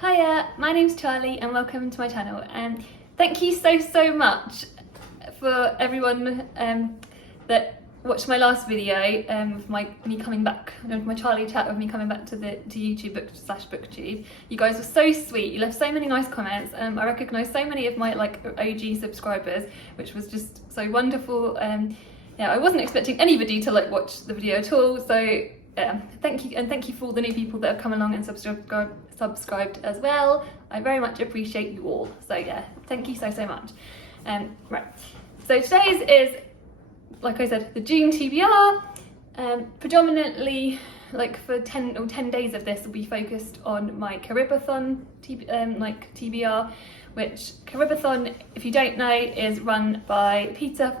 Hiya, my name's Charlie and welcome to my channel. Thank you so much for everyone that watched my last video of me coming back, my Charlie chat of me coming back to YouTube /booktube. You guys were so sweet. You left so many nice comments. I recognised so many of my OG subscribers, which was just so wonderful. Yeah, I wasn't expecting anybody to watch the video at all. So thank you, and thank you for all the new people that have come along and subscribed as well. I very much appreciate you all. So yeah, thank you so much. Right, so today's is, like I said, the June TBR. Predominantly, for 10 days of this will be focused on my CaribAthon TBR, which CaribAthon, if you don't know, is run by Peter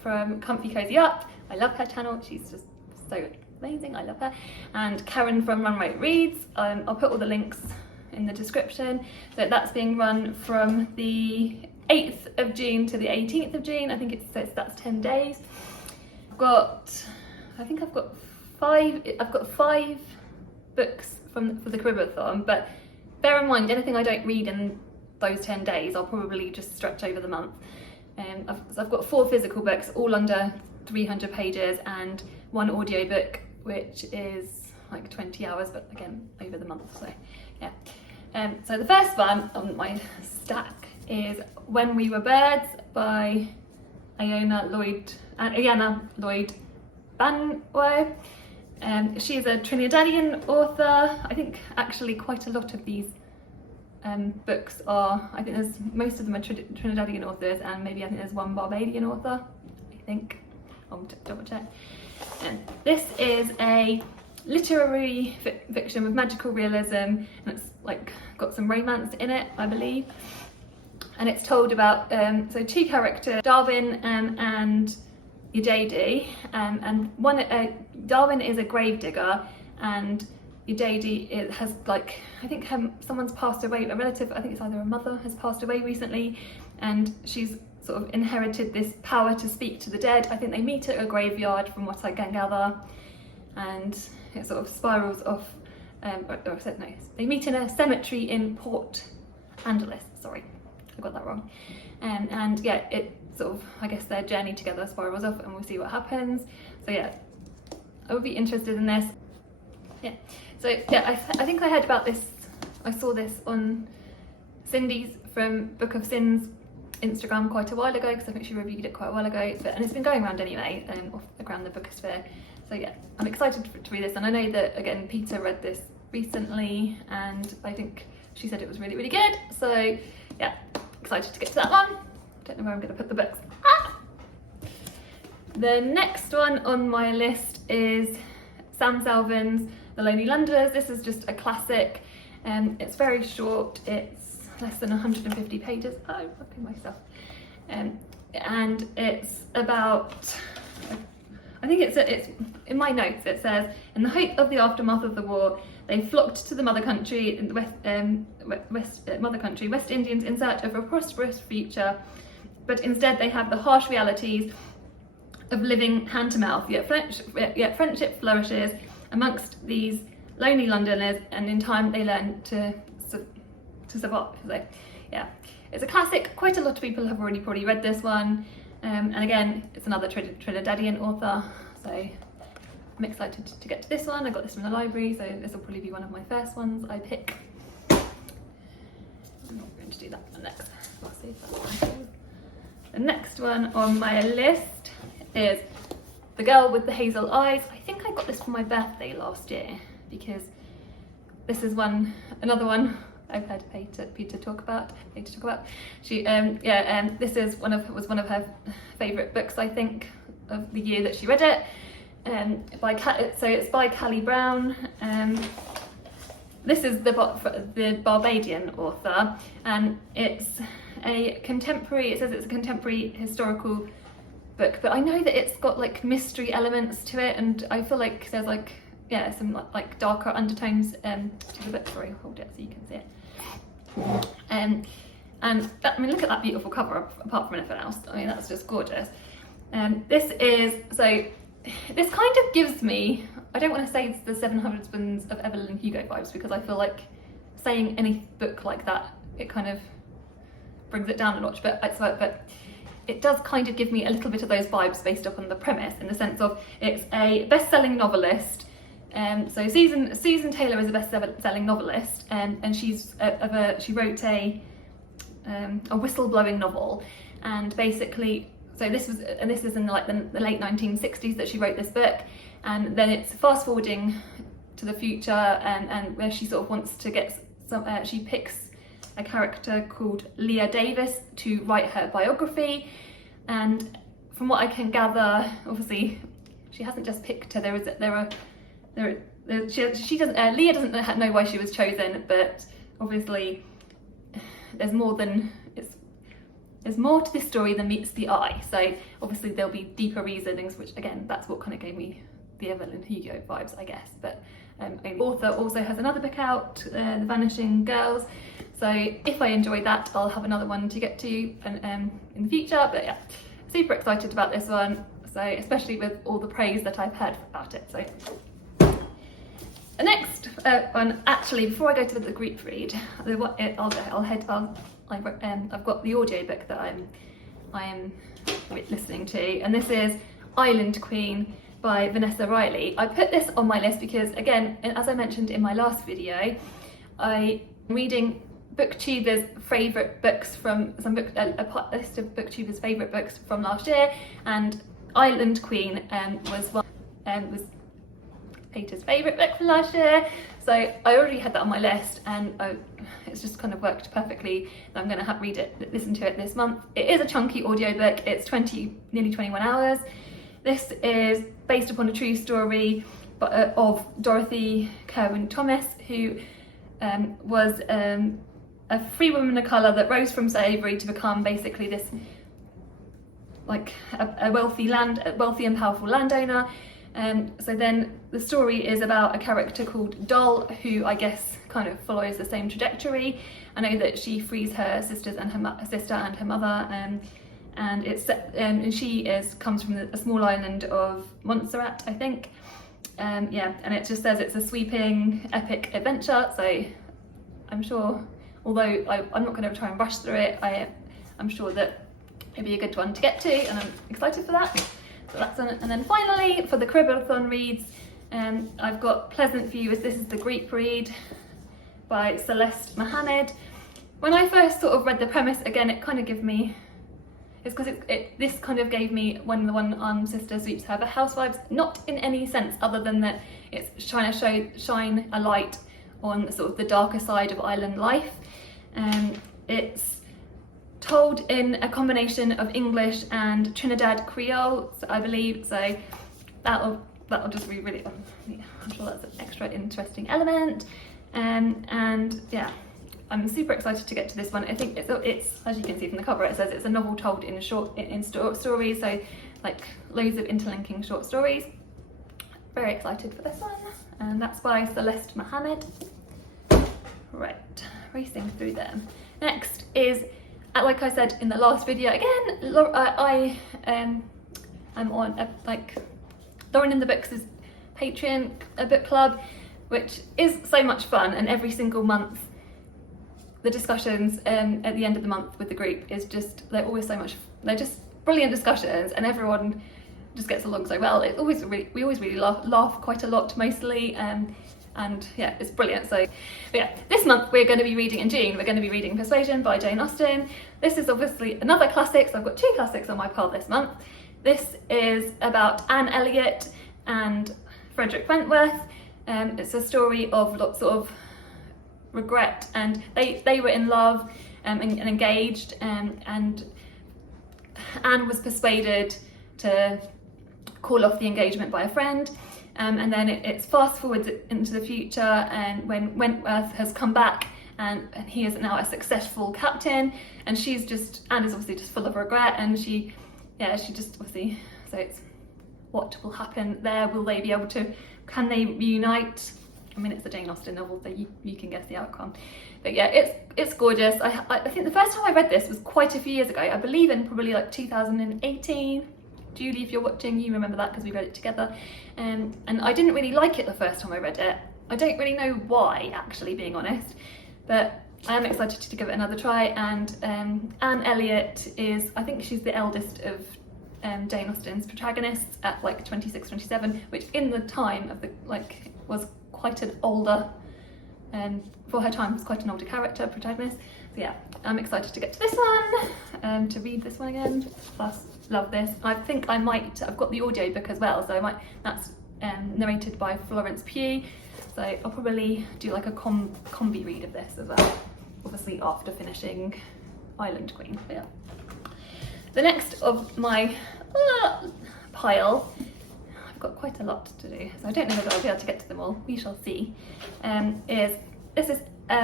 from Comfy Cozy Up. I love her channel, she's just so amazing, I love her. And Karen from Run Right Reads. I'll put all the links in the description. So that's being run from the 8th of June to the 18th of June. I think it says that's 10 days. I've got five books for the CaribAthon, but bear in mind, anything I don't read in those 10 days, I'll probably just stretch over the month. I've got 4 physical books, all under 300 pages, and 1 audiobook, which is 20 hours, but again, over the month, so yeah. So the first one on my stack is When We Were Birds by Ayanna, Lloyd, Banyo. She is a Trinidadian author. I think actually quite a lot of these books are, I think most of them are Trinidadian authors, and maybe I think there's one Barbadian author, I think. I'll double check. This is a literary fiction with magical realism, and it's got some romance in it, I believe. And it's told about so 2 characters, Darwin and Yejade, and Darwin is a gravedigger, and Yejade has I think someone's passed away, a relative, I think it's either a mother, has passed away recently, and she's sort of inherited this power to speak to the dead. I think they meet at a graveyard, from what I can gather, and it sort of spirals off. They meet in a cemetery in Port Angeles. Sorry, I got that wrong. And yeah, it sort of, I guess their journey together spirals off, and we'll see what happens. So yeah, I would be interested in this. Yeah. So yeah, I think I heard about this. I saw this on Cindy's from Book of Sins Instagram quite a while ago, because I think she reviewed it quite a while ago, and it's been going around anyway, around the Bookosphere. So yeah, I'm excited to read this, and I know that, again, Peter read this recently, and I think she said it was really good. So yeah, excited to get to that one. Don't know where I'm going to put the books. The next one on my list is Sam Selvon's The Lonely Londoners. This is just a classic. It's very short. It's less than 150 pages. Oh, I'm upping myself. And it's about, I think it's in my notes, it says, in the height of the aftermath of the war, they flocked to the mother country, in the West Indians, in search of a prosperous future, but instead they have the harsh realities of living hand to mouth, yet friendship flourishes amongst these lonely Londoners, and in time they learn to survive. So yeah, it's a classic. Quite a lot of people have probably read this one, and again, it's another Trinidadian author, so I'm excited to get to this one. I got this from the library, so this will probably be one of my first ones I pick. I'm not going to do that one next. Let's see if that's one. The next one on my list is The Girl with the Hazel Eyes. I think I got this for my birthday last year, because this is another one I've heard Peter talk about. She, this is was one of her favourite books, I think, of the year that she read it. So it's by Callie Brown. This is the Barbadian author, and it's a contemporary. It says it's a contemporary historical book, but I know that it's got mystery elements to it, and I feel like there's some darker undertones to the book. Sorry, I'll hold it so you can see it. And that, look at that beautiful cover. Apart from anything else, that's just gorgeous. This kind of gives me, I don't want to say it's the 7 Husbands of Evelyn Hugo vibes, because I feel like saying any book like that, it kind of brings it down a notch, but it does kind of give me a little bit of those vibes based upon the premise, in the sense of it's a best-selling novelist. So Susan Taylor is a best-selling novelist, and she wrote a whistleblowing novel, and basically, so this is in like the late 1960s that she wrote this book, and then it's fast forwarding to the future, and where she sort of wants to get some, she picks a character called Leah Davis to write her biography, and from what I can gather, obviously she hasn't just picked her. She doesn't. Leah doesn't know why she was chosen, but obviously there's more to this story than meets the eye. So obviously there'll be deeper reasonings, which again, that's what kind of gave me the Evelyn Hugo vibes, I guess. But the author also has another book out, The Vanishing Girls. So if I enjoy that, I'll have another one to get to in the future. But yeah, super excited about this one. So especially with all the praise that I've heard about it. So the next one, actually, before I go to the group read, I've got the audiobook that I am listening to, and this is Island Queen by Vanessa Riley. I put this on my list because, again, as I mentioned in my last video, I'm reading Booktuber's favourite books from a list of Booktuber's favourite books from last year, and Island Queen was Peter's favourite book from last year, so I already had that on my list, and it's just kind of worked perfectly. I'm going to listen to it this month. It is a chunky audiobook. It's nearly 21 hours. This is based upon a true story of Dorothy Kerwin Thomas, who was a free woman of colour that rose from slavery to become basically this, like, a wealthy and powerful landowner. So then the story is about a character called Doll, who I guess kind of follows the same trajectory. I know that she frees her sisters and her sister and her mother, and it's and she comes from a small island of Montserrat, I think. Yeah, and it just says it's a sweeping, epic adventure. So I'm sure, although I'm not going to try and rush through it, I'm sure that it'd be a good one to get to, and I'm excited for that. So that's on it. And then finally, for the CaribAthon reads, I've got Pleasantview. This is the Greek read by Celeste Mohammed. When I first sort of read the premise, again, it kind of gave me, it's because this kind of gave me when the one sister sweeps her house vibes, not in any sense other than that it's trying to shine a light on sort of the darker side of island life. It's told in a combination of English and Trinidad Creole, I believe, so that'll just be really, I'm sure that's an extra interesting element, and yeah, I'm super excited to get to this one. I think it's as you can see from the cover, it says it's a novel told in stories, so like loads of interlinking short stories. Very excited for this one, and that's by Celeste Mohammed. Right, racing through them. Next is, like I said in the last video, again, I'm on Lauren in the Books' Patreon book club, which is so much fun, and every single month the discussions at the end of the month with the group is just, they're always so much, they're just brilliant discussions, and everyone just gets along so well. We always really laugh quite a lot mostly, and yeah, it's brilliant. So but yeah, this month we're going to be reading, in June, we're going to be reading Persuasion by Jane Austen. This is obviously another classic, so I've got 2 classics on my pile this month. This is about Anne Elliot and Frederick Wentworth. It's a story of lots of regret, and they were in love and engaged, and Anne was persuaded to call off the engagement by a friend. And then it's fast forwards into the future, and when Wentworth has come back, and he is now a successful captain, and Anne is obviously just full of regret, and she just obviously, so it's what will happen there? Will they be able to, can they reunite? I mean, it's a Jane Austen novel, so you can guess the outcome. But yeah, it's gorgeous. I think the first time I read this was quite a few years ago. I believe in probably like 2018. Julie, if you're watching, you remember that because we read it together. And I didn't really like it the first time I read it. I don't really know why, actually, being honest. but I am excited to give it another try. And Anne Elliot is, I think she's the eldest of Jane Austen's protagonists at like 26, 27, which in the time of the was quite an older, for her time was quite an older character protagonist. So yeah, I'm excited to get to this one, to read this one again. Plus, love this. I think I might, I've got the audiobook as well, so that's narrated by Florence Pugh. So I'll probably do like a combi read of this as well, obviously after finishing Island Queen. But yeah. The next of my pile, I've got quite a lot to do, so I don't know whether I'll be able to get to them all. We shall see. This is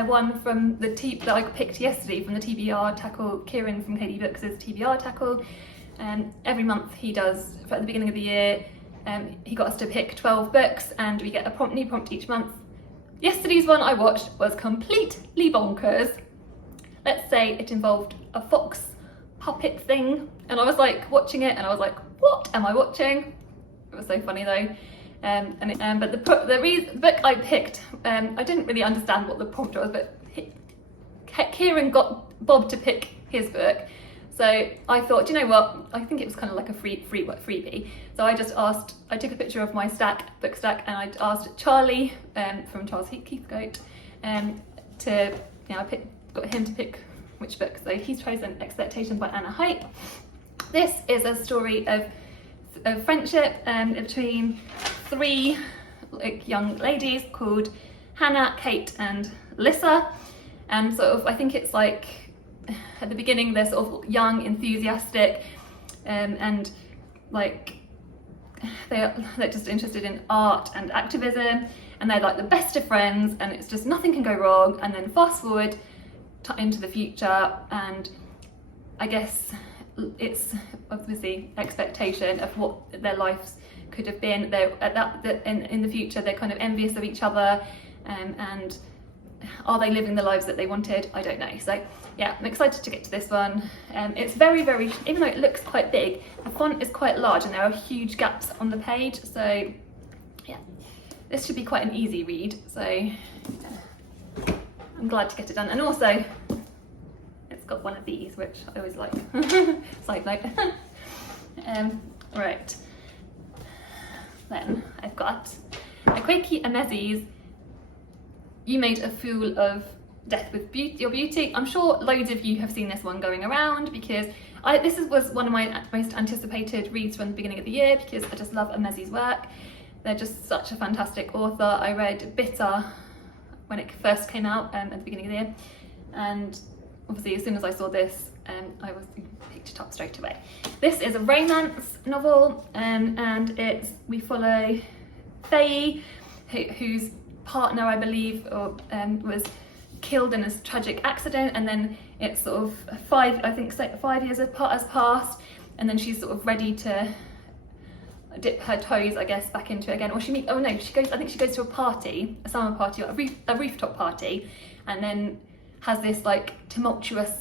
one from the that I picked yesterday from the TBR tackle. Kieran from KD Books' TBR tackle. Every month he does, at the beginning of the year, he got us to pick 12 books and we get a new prompt each month. Yesterday's one I watched was completely bonkers. Let's say it involved a fox puppet thing, and I was like watching it and I was like, what am I watching? It was so funny though. But the book I picked, I didn't really understand what the prompt was, but Kieran got Bob to pick his book. So I thought, do you know what? I think it was kind of like a freebie. So I just asked, I took a picture of my book stack, and I asked Charlie from Charles Heathcote I got him to pick which book. So he's chosen Expectations by Anna Hype. This is a story of friendship between three young ladies called Hannah, Kate and Lissa, and sort of I think it's like at the beginning they're sort of young, enthusiastic, and like they're just interested in art and activism, and they're like the best of friends, and it's just nothing can go wrong. And then fast forward into the future, and I guess it's obviously expectation of what their lives could have been. They're in the future they're kind of envious of each other, and are they living the lives that they wanted? I don't know. So yeah, I'm excited to get to this one. It's very, even though it looks quite big, the font is quite large and there are huge gaps on the page. So yeah, this should be quite an easy read. So I'm glad to get it done. And also, it's got one of these, which I always like. Side note. Right. Then I've got Akwaeke Emezi's You Made a Fool of Death with Your Beauty. I'm sure loads of you have seen this one going around, because this was one of my most anticipated reads from the beginning of the year, because I just love Emezi's work. They're just such a fantastic author. I read Bitter when it first came out at the beginning of the year, and obviously as soon as I saw this, I picked it up straight away. This is a romance novel, and we follow Faye, whose partner, I believe, was killed in a tragic accident, and then it's sort of 5 years has passed, and then she's sort of ready to dip her toes, I guess, back into it again. Or I think she goes to a party, a summer party, or a rooftop party, and then has this like tumultuous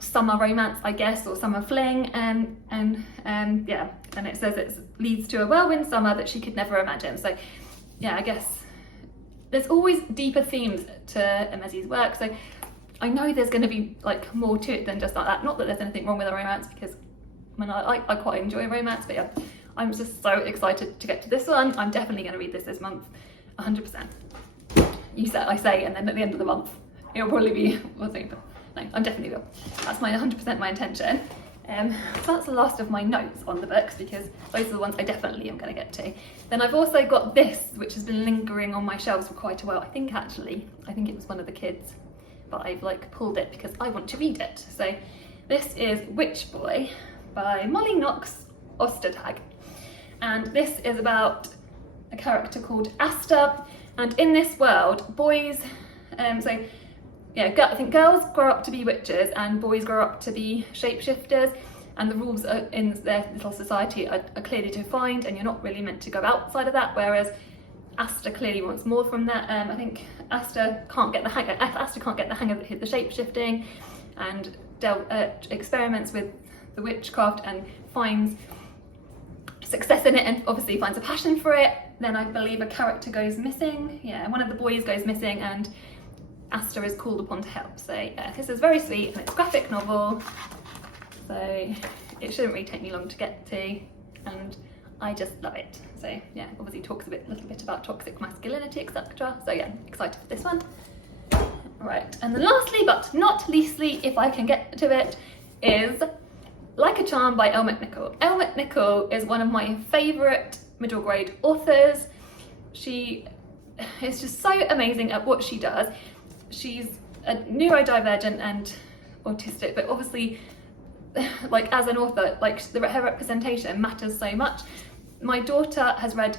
summer romance, I guess, or summer fling, and it says it leads to a whirlwind summer that she could never imagine. So yeah, I guess there's always deeper themes to Emezi's work, so I know there's going to be like more to it than just like that. Not that there's anything wrong with a romance, because I quite enjoy romance, but yeah, I'm just so excited to get to this one. I'm definitely going to read this month, 100%. I say, and then at the end of the month, it'll probably be, we'll see, but no, I'm definitely will. That's 100% my intention. So that's the last of my notes on the books, because those are the ones I definitely am going to get to. Then I've also got this, which has been lingering on my shelves for quite a while. I think it was one of the kids, but I've like pulled it because I want to read it. So this is Witch Boy by Molly Knox, Ostertag. And this is about a character called Asta, and in this world, boys, I think girls grow up to be witches and boys grow up to be shapeshifters, and the rules in their little society are clearly defined, and you're not really meant to go outside of that, whereas Asta clearly wants more from that. I think Asta can't get the hang of the shapeshifting, and experiments with the witchcraft and finds success in it, and obviously finds a passion for it. Then I believe a character goes missing, one of the boys goes missing, and Asta is called upon to help. So yeah, this is very sweet, and it's a graphic novel, so it shouldn't really take me long to get to, and I just love it. So yeah, obviously talks a little bit about toxic masculinity, etc. So yeah, excited for this one. Right, and then lastly but not leastly, if I can get to it, is Like a Charm by Elle McNicoll. Elle McNicoll is one of my favourite middle grade authors. She is just so amazing at what she does. She's a neurodivergent and autistic, but obviously, like as an author, like her representation matters so much. My daughter has read,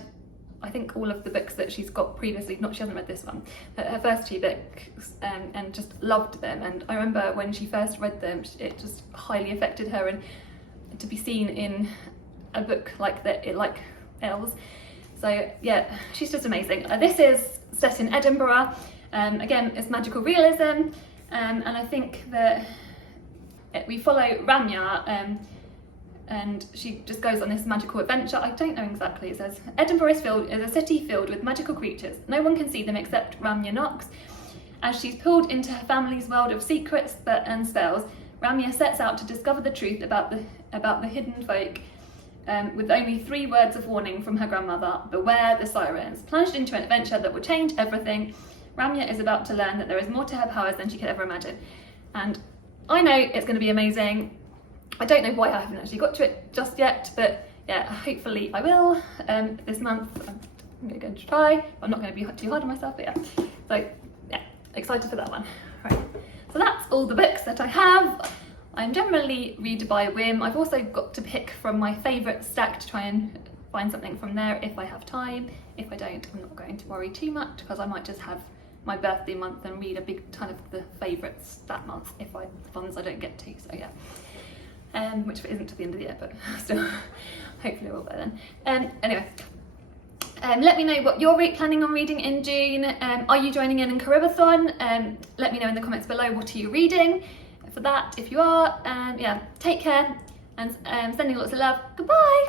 I think, all of the books that she's got previously. She hasn't read this one, her first 2 books, and just loved them. And I remember when she first read them, it just highly affected her, and to be seen in a book like that, like Elle's. So yeah, she's just amazing. This is set in Edinburgh. Again, it's magical realism, and I think that we follow Ramya, and she just goes on this magical adventure. I don't know exactly. It says Edinburgh is a city filled with magical creatures. No one can see them except Ramya Knox. As she's pulled into her family's world of secrets and spells, Ramya sets out to discover the truth about the hidden folk, with only 3 words of warning from her grandmother: beware the sirens. Plunged into an adventure that will change everything, Ramya is about to learn that there is more to her powers than she could ever imagine. And I know it's going to be amazing. I don't know why I haven't actually got to it just yet, but yeah, hopefully I will this month. I'm going to try. I'm not going to be too hard on myself, but yeah. So yeah, excited for that one. Right. So that's all the books that I have. I generally read by whim. I've also got to pick from my favourite stack to try and find something from there if I have time. If I don't, I'm not going to worry too much, because I might just have my birthday month and read a big ton of the favourites that month if the ones I don't get to. So yeah. Which isn't to the end of the year, but still, hopefully we'll by then. Anyway, let me know what you're planning on reading in June. Are you joining in CaribAthon? Let me know in the comments below, what are you reading for that, if you are. Yeah, take care, and sending lots of love. Goodbye!